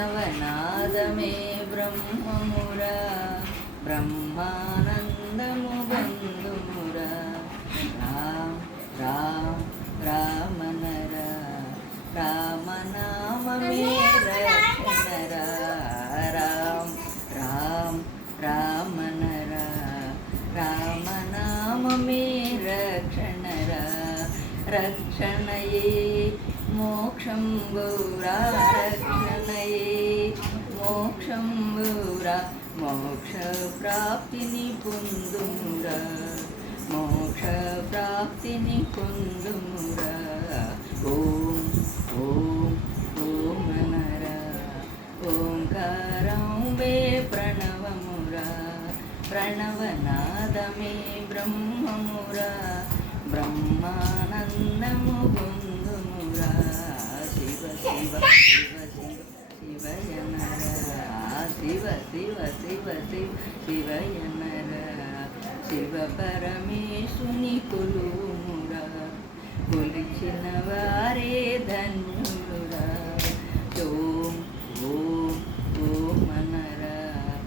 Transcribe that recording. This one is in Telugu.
ప్రణవనాదమే బ్రహ్మమురా బ్రహ్మానందము బంధుమురా రామ్ రామ్ రామనరా రామనామమే రక్షణరా రామ్ రామ్ రామనరా రామనామమే రక్షణరా రక్షణయే మోక్షం గౌరా రక్షణయే మోక్షం గౌరా మోక్ష ప్రాప్తిని పొందుమురా మోక్ష ప్రాప్తిని పొందుమురా ఓం ఓం ఓం నరా ఓంకారం వే ప్రణవమురా ప్రణవనాదమే బ్రహ్మమురా బ్రహ్మానందము పొందుమురా శివ శివ శివ శివ శివయనరా శివ శివ శివ శివ శివయనరా శివ పరమేశుని కొలువుమురా కొలిచిన